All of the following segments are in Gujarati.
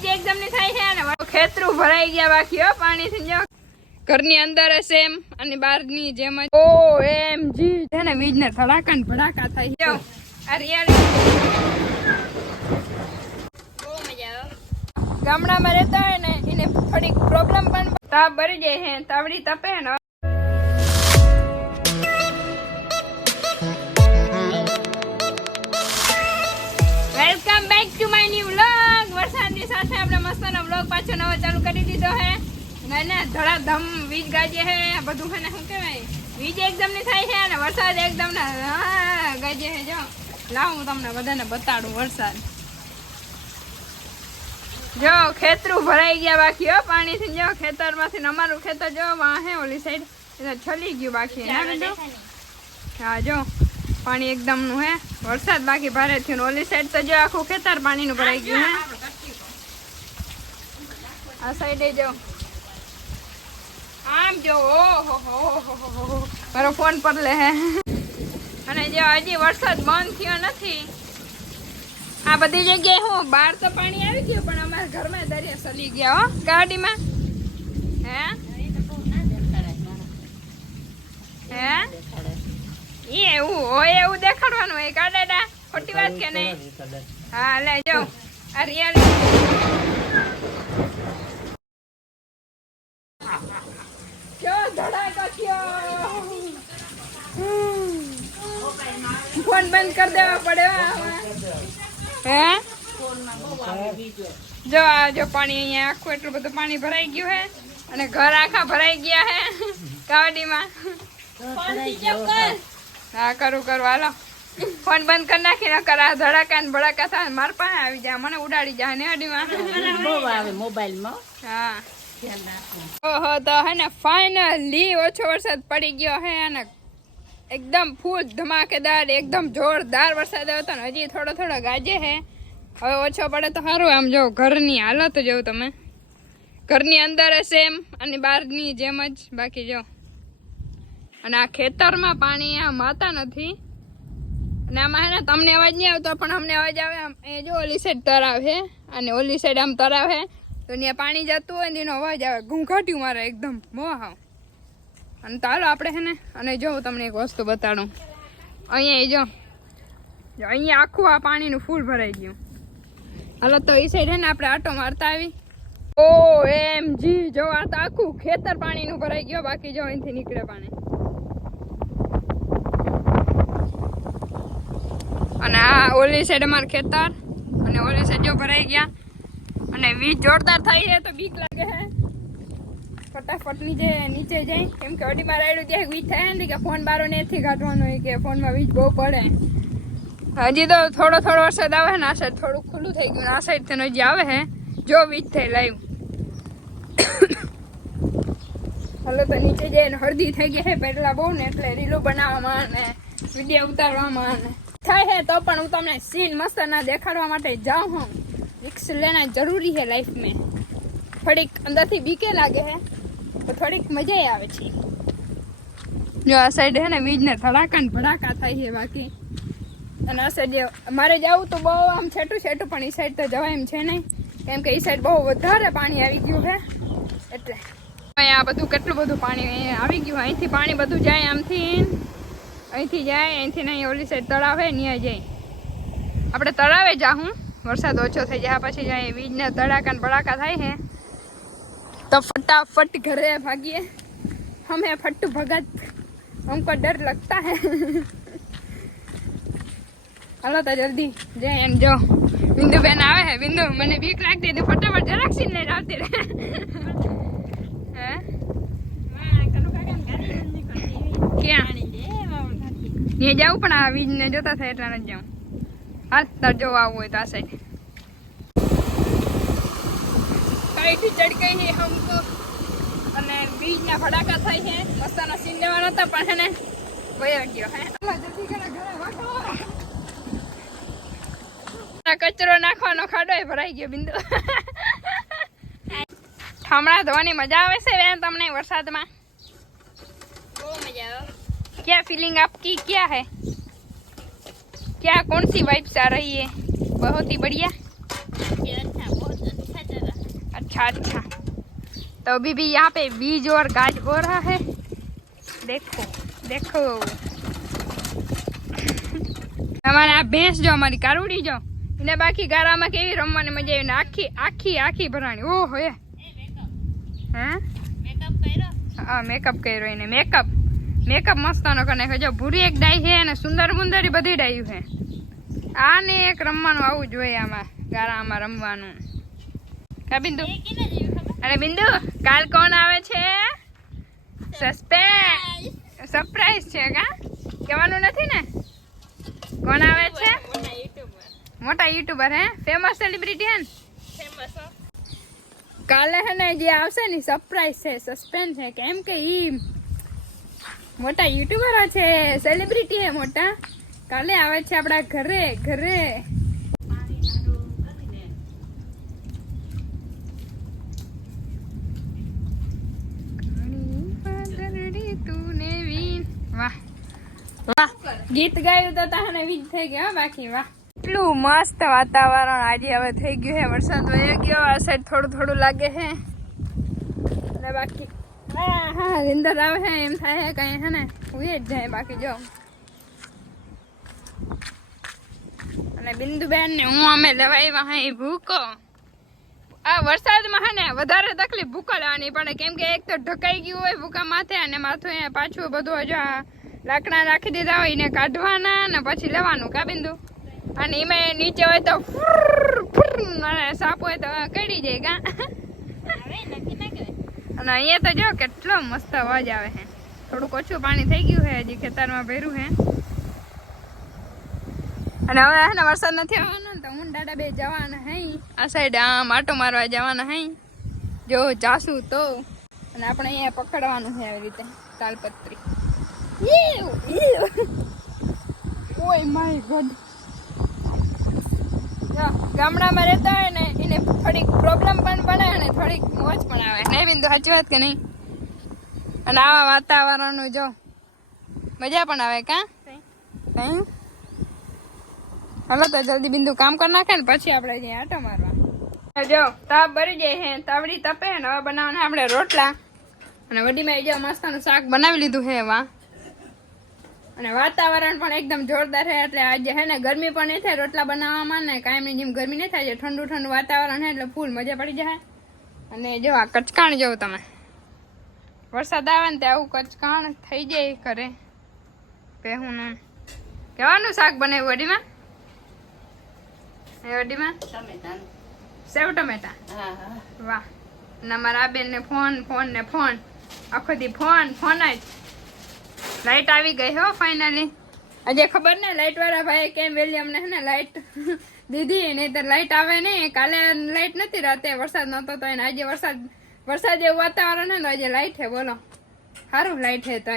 વીજ એકદમ ની થાય છે ને ખેતરું ભરાઈ ગયા બાકી હો પાણી થી જો ઘરની અંદર સેમ અને બહારની જેમ જ OMG છે ને વીજ ને ધડાકા ને ભડાકા થાય છે આ રિયાલિટી બહુ મજા આવે ગામડામાં રહેતા હોય ને એને થોડીક પ્રોબ્લેમ પણ તાપ ભરી જાય છે તાવડી તપે ને welcome back to my new vlog વરસાદની સાથે આપણે મસ્તનો વ્લોગ પાછો નવો ચાલુ કરી દીધો છે ને ધડાધમ વીજ ગાજે છે બધું છે ને શું કહેવાય વીજ એકદમ ની થાય છે અને વરસાદ એકદમ ને ગાજે છે જો લાવ હું તમને બધાને બતાડું વરસાદ જો ખેતરું ભરાઈ ગયા બાકી હો પાણીથી જો ખેતરમાંથી અમારું ખેતર જો વાહે ઓલી સાઈડ છલી ગયું બાકી હા જો પાણી એકદમ નું હે વરસાદ બાકી ભારે થયું ઓલી સાઈડ તો જો આખું ખેતર પાણીનું ભરાઈ ગયું હે આ સાઈડે જો આમ જો ઓહો મારો ફોન પર લે હે અને જો હજી વરસાદ બંધ થયો નથી આ બધી જગ્યાએ હું બહાર તો પાણી આવી ગયું પણ અમારા ઘરમાં દરિયા સલી ગયા હો ગાડીમાં હે હે એવું હોય એવું દેખાડવાનું હોય કાડાડા ખોટી વાત કે નહીં હા લે જાઓ આ રિયાલિટી ફોન બંધ કરી દેવા પડે હે જો આ જો પાણી અહીંયા આખું એટલું બધું પાણી ભરાઈ ગયું હે અને ઘર આખા ભરાઈ ગયા હે ગાડીમાં હા કરું હાલો ફોન બંધ કરી નાખી નકર આ ધડાકા ને ભડાકા થાય માર પાસે આવી જાય મને ઉડાડી જાય ને અડીમાં બહુ આવે મોબાઈલમાં હા ઓહો તો હે ને ફાઇનલી ઓછો વરસાદ પડી ગયો હે અને એકદમ ફૂલ ધમાકેદાર એકદમ જોરદાર વરસાદ આવ્યો હતો ને હજી થોડો થોડો ગાજે હે હવે ઓછો પડે તો સારું આમ જો ઘરની હાલત જોઉં તમે ઘરની અંદર સેમ અને બહારની જેમ જ બાકી જો અને આ ખેતરમાં પાણી આમ માતા નથી અને આમાં હે ને તમને અવાજ નહીં આવતો પણ અમને અવાજ આવે આમ એ જો ઓલી સાઈડ તરાવ છે અને ઓલી સાઈડ આમ તરાવ છે તો ત્યાં પાણી જતું હોય ને એનો અવાજ આવે ઘૂંઘાટ્યું મારે એકદમ મોહાવ અને ચાલો આપણે છે ને અને જો હું તમને એક વસ્તુ બતાડું અહીંયા જો અહીંયા આખું આ પાણીનું ફૂલ ભરાઈ ગયું હાલો તો એ સાઈડ છે ને આપણે આટો મારતા આવી OMG જો આ તો આખું ખેતર પાણીનું ભરાઈ ગયું બાકી જો અહીંથી નીકળે પાણી અને આ ઓલી સાઈડ અમારું ખેતર અને ઓલી સાઈડ જો ભરાઈ ગયા અને વીજ જોરદાર થઈ છે તો બીક લાગે છે ફટાફટ નીચે જાય કેમ કે અડીમાં રાયડું ત્યાં વીજ થાય ને કે ફોન બારો નથી કાઢવાનો હોય કે ફોનમાં વીજ બહુ પડે હજી તો થોડો વરસાદ આવે ને આ સાઈડ થોડુંક ખુલ્લું થઈ ગયું આ સાઈડ થી હજી આવે છે જો વીજ થઈ લાઈવ હાલો તો નીચે જઈને હળદી થઈ ગઈ છે પેટલા બહુ ને એટલે રીલું બનાવવામાં ને વિડીયો ઉતારવામાં ને થાય છે તો પણ હું તમને સીન મસ્ત ના દેખાડવા માટે જાઉં હું રિક્સ લેના જરૂરી है लाइफ में થોડીક અંદરથી બીકે લાગે છે તો થોડીક મજા આવે છે જો આ સાઈડ હે ને વીજ ને ધડાકા ને ભડાકા થાય છે બાકી અને આ સાઈડ મારે જવું તો બહુ આમ છેટું પણ એ સાઈડ તો જવાય એમ છે નહીં કેમ કે એ સાઈડ બહુ વધારે પાણી આવી ગયું છે એટલે અહીંયા બધું કેટલું બધું પાણી આવી ગયું અહીંથી પાણી બધું જાય આમથી અહીંથી જાય અહીંથી નહીં ઓલી સાઈડ તળાવ હે ત્યાં જાય આપણે તળાવે જાઉં વરસાદ ઓછો થઈ જાય પછી જાય વીજ ને ધડાકા ને ભડાકા થાય છે તો फटाफट घरे भागिए हम है फट्टू भगत हमको डर लगता है हेलो तो जल्दी जय जो बिंदु बहन आवे है बिंदु मैंने बीक लागती तो फटाफट જરાક સીન લઈને આવતી રહે હે ક્યાં ને જાઉં પણ આ વીજ ને જોતા થાય એટલા ન જાઉં હાલ તાર જો આવું હોય તો આ સાઈડ કાઈથી ચડ ગઈ છે हमको અને બીજ ના ભડાકા થાય છે મસ્તાના સીન લેવાના હતા પણ હે ને વયો ગયો હે જલ્દી ઘરે વાટો કચરો નાખવાનો ખાડોય ભરાઈ ગયો બિંદુ ઠામડા ધોવાની મજા આવે છે બેન તમને વરસાદમાં બહુ મજા આવે क्या फीलिंग आपकी क्या है क्या कौन सी वाइब्स आ रही है बहुत ही बढ़िया अच्छा बहुत अच्छा चल अच्छा अच्छा। तो अभी भी यहाँ पे बीज और गाज हो रहा है। देखो देखो हमारे आ भैंस जो हमारी कारूड़ी जो इन्हें बाकी गारा में केवी रमवानी मजा आई आखी आखी आखी भराणी। ओ हो हैं मेकअप कर्यो इने मेकअप मस्तानो कर नाख्यो। जो भूरी एक डाई है ने सुंदर मुंदर बधी डाई है। आने एक रमवानुं आवुं जोईए आमां गारामां रमवानुं। का बिंदु अरे बिंदु काल कोण आवे छे? सस्पेन्स सरप्राइज छे का कहेवानुं नथी ने? कोण आवे छे? मोटा यूट्यूबर है फेमस सेलिब्रिटी है फेमस काले है ने जे आवशे ने सरप्राइज छे सस्पेन्स है केम के ई मोटा यूट्यूबर छे सेलिब्रिटी है मोटा काले आवे छे आपड़ा घरे घरे। वाह वाह गीत गाયું તો તને વીજ થઈ ગયો બાકી વાહ એટલું મસ્ત વાતાવરણ આજે હવે થઈ ગયું છે। વરસાદ વયો ગયો આ સાઈડ થોડું થોડું લાગે છે અને બાકી હા નિંદર આવે છે એમ થાય છે કઈ છે ને હુઈ જ જાય બાકી જો અને બિંદુબેન ને હું અમે લેવા આવ્યા હે ભૂકો। આ વરસાદમાં હે ને વધારે તકલીફ ભૂકો લેવાની પડે કેમ કે એક તો ઢકાઈ ગયું હોય ભૂકા માથે અને માથું અહીંયા પાછું બધું હજુ લાકડા રાખી દીધા હોય એને કાઢવાના ને પછી લેવાનું કા બિંદુ અને એમાં નીચે હોય તો અને સાપ હોય તો કડી જાય કા અને અહીંયા તો જો કેટલો મસ્ત અવાજ આવે છે। થોડુંક ઓછું પાણી થઈ ગયું છે હજી ખેતરમાં ભર્યું છે અને હવે હે ને વરસાદ નથી આવવાનો તો હું દાદા બે જવાના હે આ સાઈડ આમ આટો મારવા જવાના હે જો જાસુ તો અને આપણે અહીંયા પકડવાનું છે આવી રીતે તાલપત્રી। ઓય માય ગોડ ગામડામાં રહેતા હોય ને એને થોડીક પ્રોબ્લેમ પણ પડે અને થોડીક મોજ પણ આવે નહીં બિંદુ સાચી વાત કે નહીં? અને આવા વાતાવરણનું જો મજા પણ આવે કા કઈ હાલો તો જલ્દી બિંદુ કામ કરી નાખે ને પછી આપણે જઈએ આટો મારવા। જો તાપ ભરી જાય હે તાવડી તપે ને હવે બનાવવાના આપણે રોટલા અને વડીમાં જો મસ્તનું શાક બનાવી લીધું છે એવા અને વાતાવરણ પણ એકદમ જોરદાર છે એટલે આજે હે ને ગરમી પણ નહીં થાય રોટલા બનાવવામાં ને કાયમની જેમ ગરમી નહીં થાય ઠંડુ ઠંડુ વાતાવરણ છે એટલે ફૂલ મજા પડી જાય। અને જો આ કચકાણ જોઉં તમે વરસાદ આવે ને ત્યાં આવું કચકાણ થઈ જાય કરે પહેવું કેવાનું શાક બનાવ્યું વડીમાં વડીમાં સેવ ટમેટા વાહ અને મારા બેન ને ફોન ફોન ને ફોન આખો દી ફોન ફોન જ લાઈટ આવી ગઈ હો ફાઇનલી। આજે ખબર ને લાઈટ વાળા ભાઈ કેમ વેલી અમને હે ને લાઈટ દીધી નહીં તો લાઈટ આવે નહીં કાલે લાઈટ નથી રાતે વરસાદ નતો તો એને આજે વરસાદ જેવું વાતાવરણ હે તો આજે લાઈટ હે બોલો સારું લાઈટ હે તો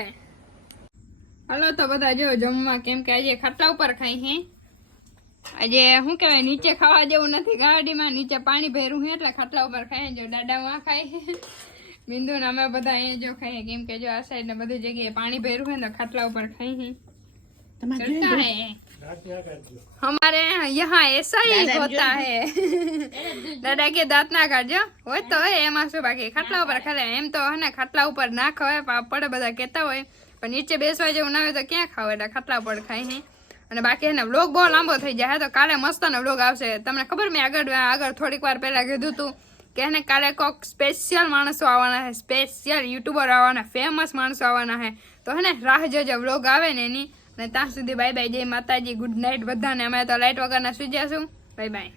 હાલો તો બધા જો જમવા કેમ કે આજે ખાટલા ઉપર ખાઈ હે આજે શું કહેવાય નીચે ખાવા જેવું નથી ગાડીમાં નીચે પાણી ભર્યું છે એટલે ખાટલા ઉપર ખાઈ જો દાદા માં ખાય બિંદુ ને અમે બધા અહીંયા જો ખાઈએ કેમ કે જો આ સાઈડ ને બધી જગ્યાએ પાણી ભર્યું है तो खाटला ऊपर खाई चलता है हमारे यहाँ ऐसा ही होता है दादा के दांत ना काटो हो तो एम शू बाकी खाटला ऊपर खाले एम तो है खाटला ऊपर ना खवाय पापड़ बधा कहता हो पण नीचे बेसवा जेवुं ना होय तो क्या खाव એટલે ખાટલા ઉપર ખાઈ હે અને બાકી હે ને વ્લોગ બહુ લાંબો થઈ જાય તો કાલે મસ્તનો વ્લોગ આવશે તમને ખબર મેં આગળ થોડીક વાર પહેલા કીધું તું કે ને કાલે કોક સ્પેશિયલ માણસો આવવાના છે સ્પેશિયલ યુટ્યુબર આવવાના ફેમસ માણસો આવવાના છે તો હે ને રાહ જોજો વ્લોગ આવે ને એની અને ત્યાં સુધી બાય બાય જય માતાજી ગુડ નાઇટ બધાને અમે તો લાઈટ વગરના સુઈ જશું બાય બાય।